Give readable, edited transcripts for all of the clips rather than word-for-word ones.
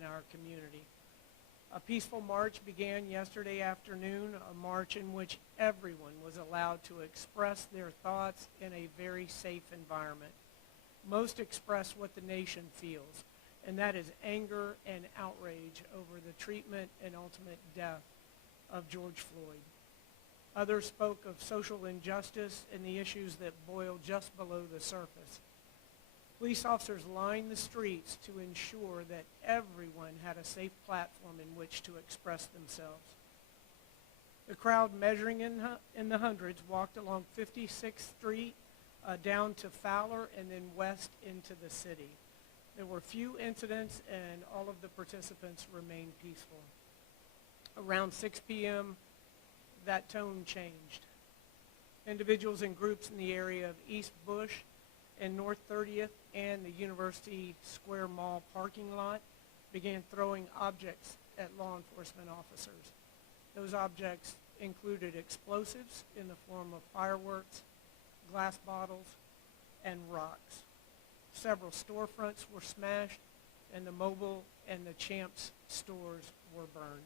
in our community. A peaceful march began yesterday afternoon, a march in which everyone was allowed to express their thoughts in a very safe environment. Most express what the nation feels, and that is anger and outrage over the treatment and ultimate death of George Floyd. Others spoke of social injustice and the issues that boil just below the surface. Police officers lined the streets to ensure that everyone had a safe platform in which to express themselves. The crowd, measuring in the hundreds, walked along 56th Street down to Fowler and then west into the city. There were few incidents and all of the participants remained peaceful. Around 6 p.m., that tone changed. Individuals and groups in the area of East Bush and North 30th and the University Square Mall parking lot began throwing objects at law enforcement officers. Those objects included explosives in the form of fireworks, glass bottles, and rocks. Several storefronts were smashed, and the Mobile and the Champs stores were burned.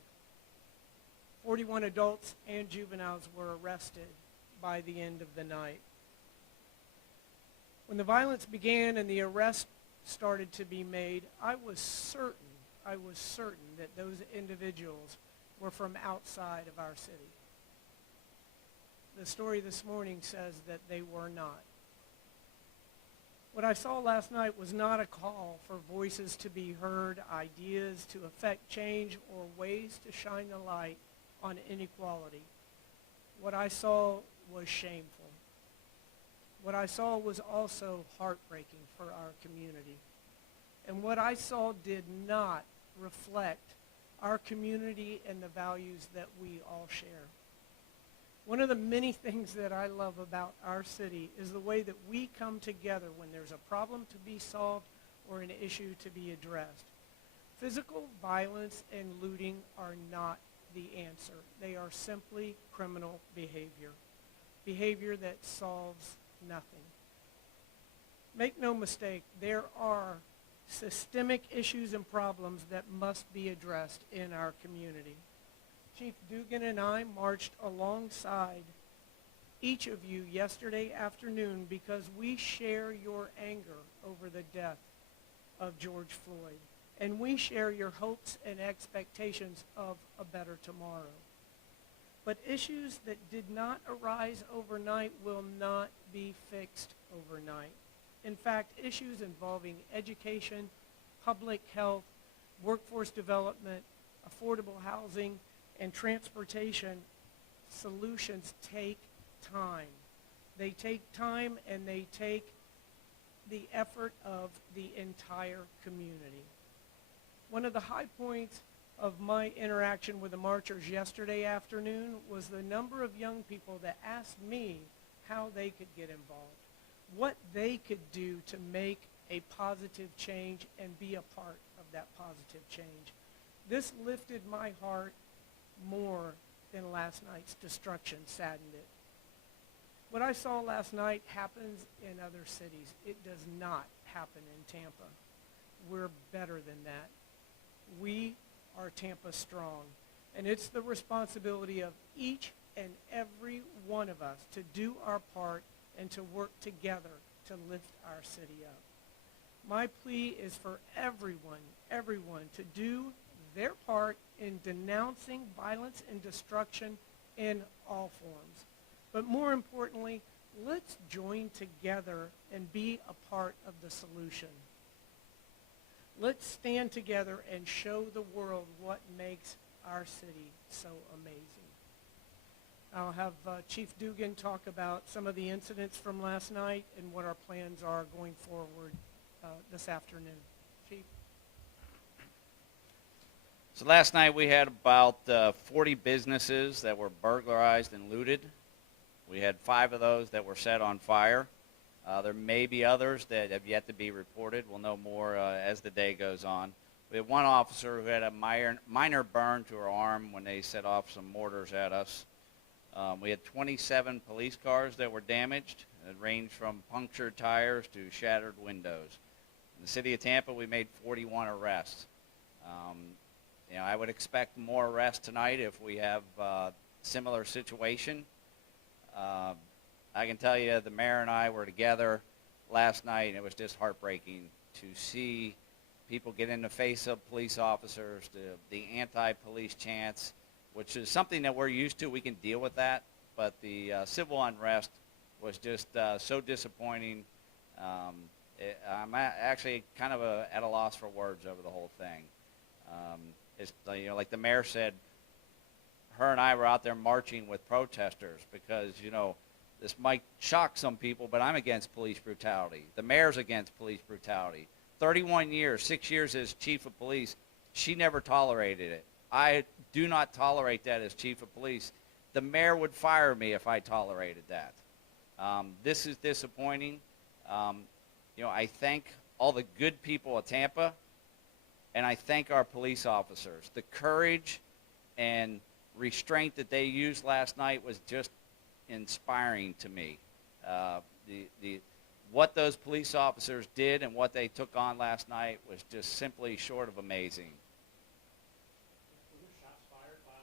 41 adults and juveniles were arrested by the end of the night. When the violence began and the arrests started to be made, I was certain that those individuals were from outside of our city. The story this morning says that they were not. What I saw last night was not a call for voices to be heard, ideas to affect change, or ways to shine the light on inequality. What I saw was shameful. What I saw was also heartbreaking for our community. And what I saw did not reflect our community and the values that we all share. One of the many things that I love about our city is the way that we come together when there's a problem to be solved or an issue to be addressed. Physical violence and looting are not the answer. They are simply criminal behavior that solves nothing. Make no mistake, there are systemic issues and problems that must be addressed in our community. Chief Dugan and I marched alongside each of you yesterday afternoon because we share your anger over the death of George Floyd, and we share your hopes and expectations of a better tomorrow. But issues that did not arise overnight will not be fixed overnight. In fact, issues involving education, public health, workforce development, affordable housing, and transportation solutions take time. They take time and they take the effort of the entire community. One of the high points of my interaction with the marchers yesterday afternoon was the number of young people that asked me how they could get involved, what they could do to make a positive change and be a part of that positive change. This lifted my heart more than last night's destruction saddened it. What I saw last night happens in other cities. It does not happen in Tampa. We're better than that. We are Tampa strong, and it's the responsibility of each and every one of us to do our part and to work together to lift our city up. My plea is for everyone to do their part in denouncing violence and destruction in all forms. But more importantly, let's join together and be a part of the solution. Let's stand together and show the world what makes our city so amazing. I'll have Chief Dugan talk about some of the incidents from last night and what our plans are going forward this afternoon. Chief? So last night we had about 40 businesses that were burglarized and looted. We had 5 of those that were set on fire. There may be others that have yet to be reported. We'll know more as the day goes on. We had one officer who had a minor burn to her arm when they set off some mortars at us. We had 27 police cars that were damaged. It ranged from punctured tires to shattered windows. In the city of Tampa, we made 41 arrests. I would expect more arrests tonight if we have similar situation. I can tell you the mayor and I were together last night, and it was just heartbreaking to see people get in the face of police officers, the anti-police chants, which is something that we're used to. We can deal with that, but the civil unrest was just so disappointing. I'm actually kind of at a loss for words over the whole thing. It's like the mayor said, her and I were out there marching with protesters because, this might shock some people, but I'm against police brutality. The mayor's against police brutality. 31 years, 6 years as chief of police, she never tolerated it. I do not tolerate that as chief of police. The mayor would fire me if I tolerated that. This is disappointing. I thank all the good people of Tampa, and I thank our police officers. The courage and restraint that they used last night was just inspiring to me. What those police officers did and what they took on last night was just simply short of amazing. Were there shots fired by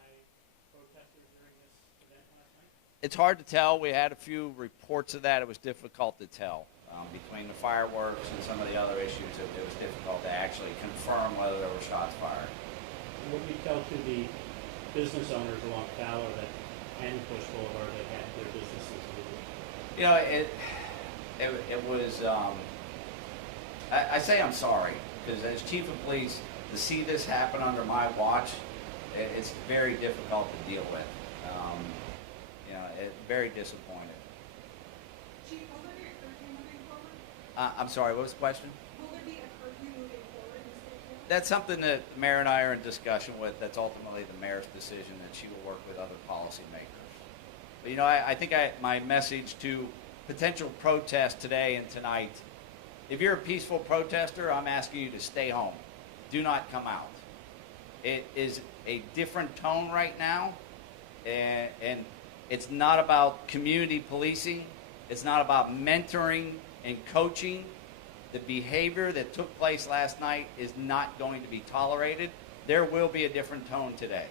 protesters during this event last night? It's hard to tell. We had a few reports of that. It was difficult to tell. Between the fireworks and some of the other issues, it was difficult to actually confirm whether there were shots fired. And what do you tell to the business owners along Fowler and Bush Boulevard that had their businesses looted? It was, I say I'm sorry, because as chief of police, to see this happen under my watch, it's very difficult to deal with. Very disappointed. Chief, will there be a curfew moving forward? I'm sorry, what was the question? Will there be a curfew moving forward in the state? That's something that the mayor and I are in discussion with. That's ultimately the mayor's decision, and she will work with other policymakers. But, I think my message to potential protest today and tonight, if you're a peaceful protester, I'm asking you to stay home. Do not come out. It is a different tone right now, and it's not about community policing. It's not about mentoring and coaching. The behavior that took place last night is not going to be tolerated. There will be a different tone today.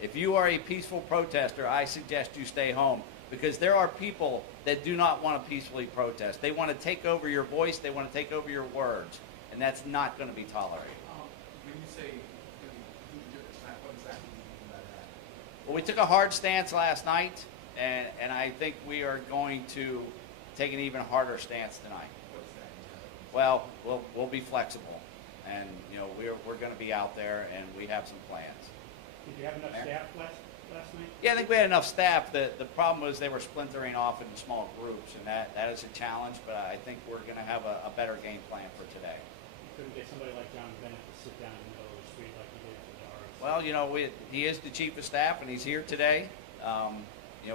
If you are a peaceful protester, I suggest you stay home, because there are people that do not want to peacefully protest. They want to take over your voice. They want to take over your words, and that's not going to be tolerated. When you say do the difference, what exactly do you mean by that? Well, we took a hard stance last night, and I think we are going to take an even harder stance tonight. What's that? Well, we'll be flexible, and we're going to be out there, and we have some plans. Did you have enough staff last night? Yeah, I think we had enough staff. The problem was they were splintering off into small groups, and that is a challenge, but I think we're going to have a better game plan for today. You couldn't get somebody like John Bennett to sit down in the middle of the street like you did for the ROC? Well, he is the chief of staff, and he's here today.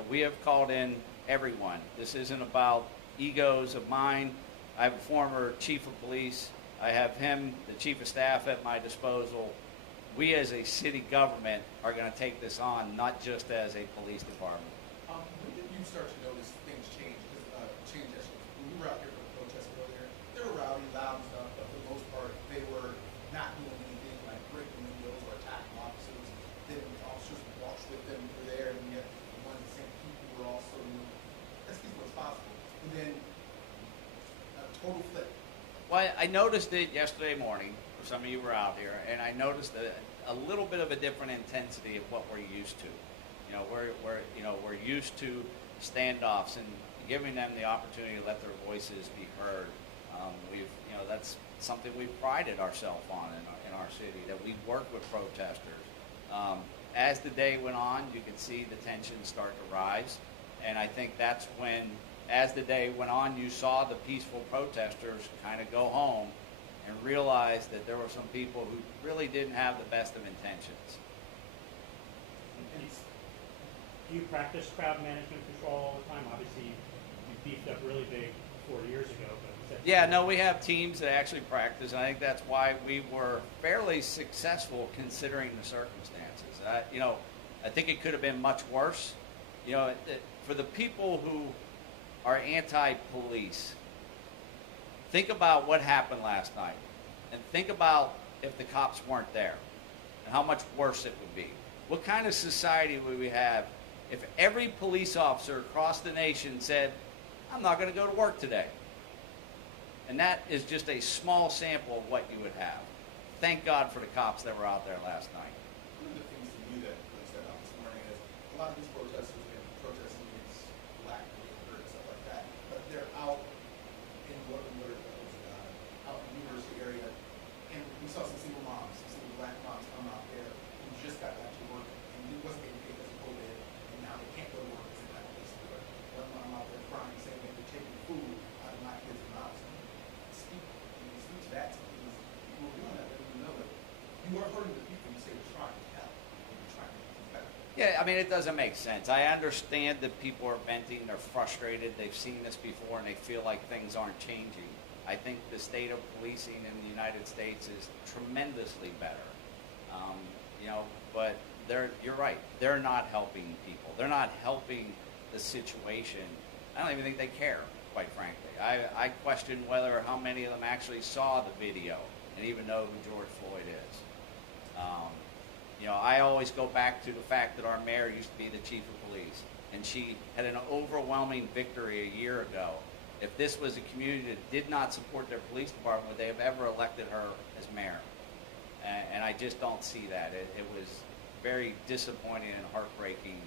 We have called in everyone. This isn't about egos of mine. I have a former chief of police. I have him, the chief of staff, at my disposal. We as a city government are going to take this on, not just as a police department. When did you start to notice things change? Change as when we were out here for the protest earlier, they were rowdy, loud and stuff, but for the most part, they were not doing anything like breaking windows or attacking officers. Then officers walked with them through there, and yet one of the same people were also, as peaceful as possible. And then a total flip. Well, I noticed it yesterday morning. Some of you were out here, and I noticed a little bit of a different intensity of what we're used to. We're used to standoffs and giving them the opportunity to let their voices be heard. That's something we've prided ourselves on in our city, that we work with protesters. As the day went on, you could see the tensions start to rise, and I think that's when, as the day went on, you saw the peaceful protesters kind of go home and realize that there were some people who really didn't have the best of intentions. And do you practice crowd management control all the time? Obviously, you beefed up really big 4 years ago. But yeah, no, we have teams that actually practice, and I think that's why we were fairly successful considering the circumstances. I think it could have been much worse. For the people who are anti-police, think about what happened last night, and think about if the cops weren't there. and how much worse it would be. What kind of society would we have if every police officer across the nation said, I'm not going to go to work today? And that is just a small sample of what you would have. Thank God for the cops that were out there last night. One of the things to me that really stood out this morning is a lot of these protesters have been protesting against black labor and stuff like that, but they're out in out in the university area, and we saw some single black moms come out there who just got back to work and it wasn't getting paid because of COVID, and now they can't go to work because they don't have a place to work. One mom out there crying, saying that they're taking food out of my kids' mouths. Speak to that to these people who are doing that, they don't even know that you are hurting the people you say you're trying to help, and you're trying to make things better. Yeah, I mean, it doesn't make sense. I understand that people are venting, they're frustrated, they've seen this before, and they feel like things aren't changing. I think the state of policing in the United States is tremendously better. But you're right. They're not helping people. They're not helping the situation. I don't even think they care, quite frankly. I question whether how many of them actually saw the video and even know who George Floyd is. I always go back to the fact that our mayor used to be the chief of police, and she had an overwhelming victory a year ago. If this was a community that did not support their police department, would they have ever elected her as mayor? And I just don't see that. It was very disappointing and heartbreaking.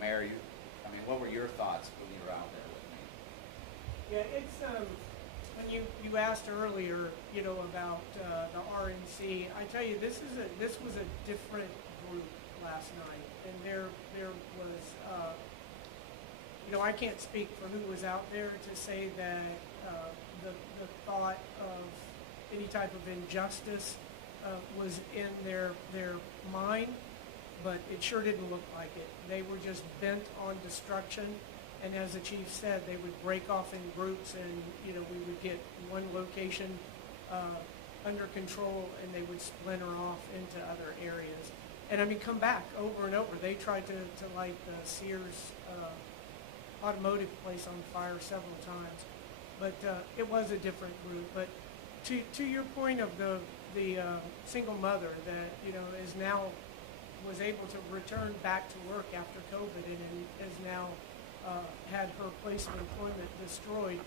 Mayor, what were your thoughts when you were out there with me? Yeah, it's when you asked earlier, about the RNC. I tell you, this was a different group last night, and there was. I can't speak for who was out there to say that the thought of any type of injustice was in their mind, but it sure didn't look like it. They were just bent on destruction, and as the chief said, they would break off in groups, and we would get one location under control, and they would splinter off into other areas. And come back over and over. They tried to light the Sears automotive place on fire several times, but it was a different group. But to your point of the single mother that is now was able to return back to work after COVID and has now had her place of employment destroyed.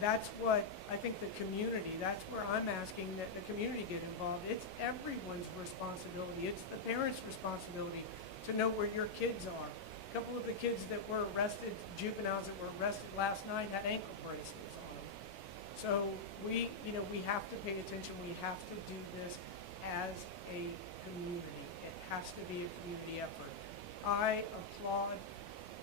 That's what I think the community. That's where I'm asking that the community get involved. It's everyone's responsibility. It's the parents' responsibility to know where your kids are. A couple of the kids that were arrested, juveniles that were arrested last night, had ankle bracelets on them. So we have to pay attention. We have to do this as a community. It has to be a community effort. I applaud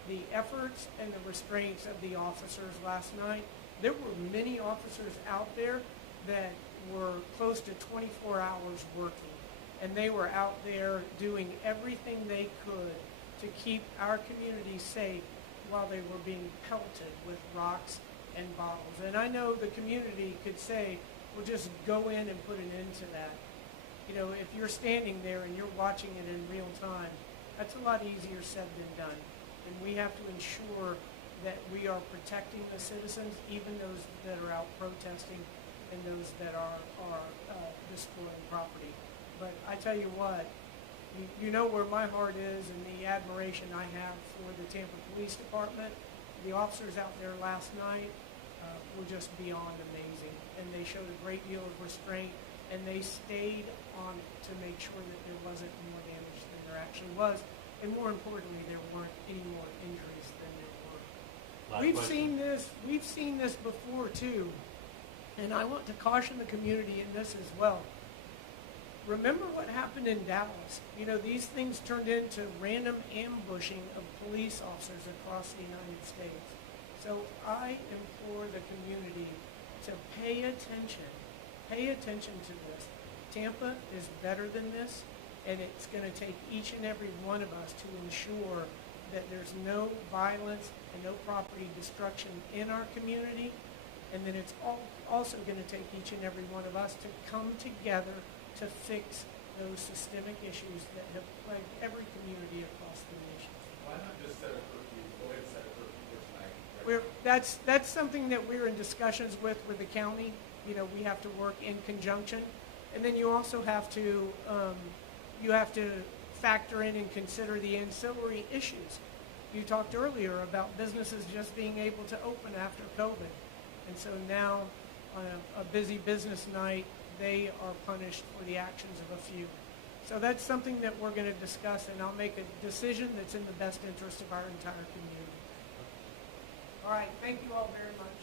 the efforts and the restraints of the officers last night. There were many officers out there that were close to 24 hours working, and they were out there doing everything they could to keep our community safe while they were being pelted with rocks and bottles. And I know the community could say, well, just go in and put an end to that. If you're standing there and you're watching it in real time, that's a lot easier said than done. And we have to ensure that we are protecting the citizens, even those that are out protesting and those that are destroying property. But I tell you what, you know where my heart is and the admiration I have for the Tampa Police Department. The officers out there last night were just beyond amazing, and they showed a great deal of restraint, and they stayed on to make sure that there wasn't more damage than there actually was, and more importantly, there weren't any more injuries than there were. We've seen this before too, and I want to caution the community in this as well. Remember what happened in Dallas. These things turned into random ambushing of police officers across the United States. So I implore the community to pay attention to this. Tampa is better than this, and it's going to take each and every one of us to ensure that there's no violence and no property destruction in our community, and then it's also going to take each and every one of us to come together to fix those systemic issues that have plagued every community across the nation. Why not just set a curfew? Go ahead and set a curfew for tonight. That's something that we're in discussions with the county. We have to work in conjunction. And then you also have to factor in and consider the ancillary issues. You talked earlier about businesses just being able to open after COVID. And so now, on a busy business night, they are punished for the actions of a few. So that's something that we're going to discuss, and I'll make a decision that's in the best interest of our entire community. All right, thank you all very much.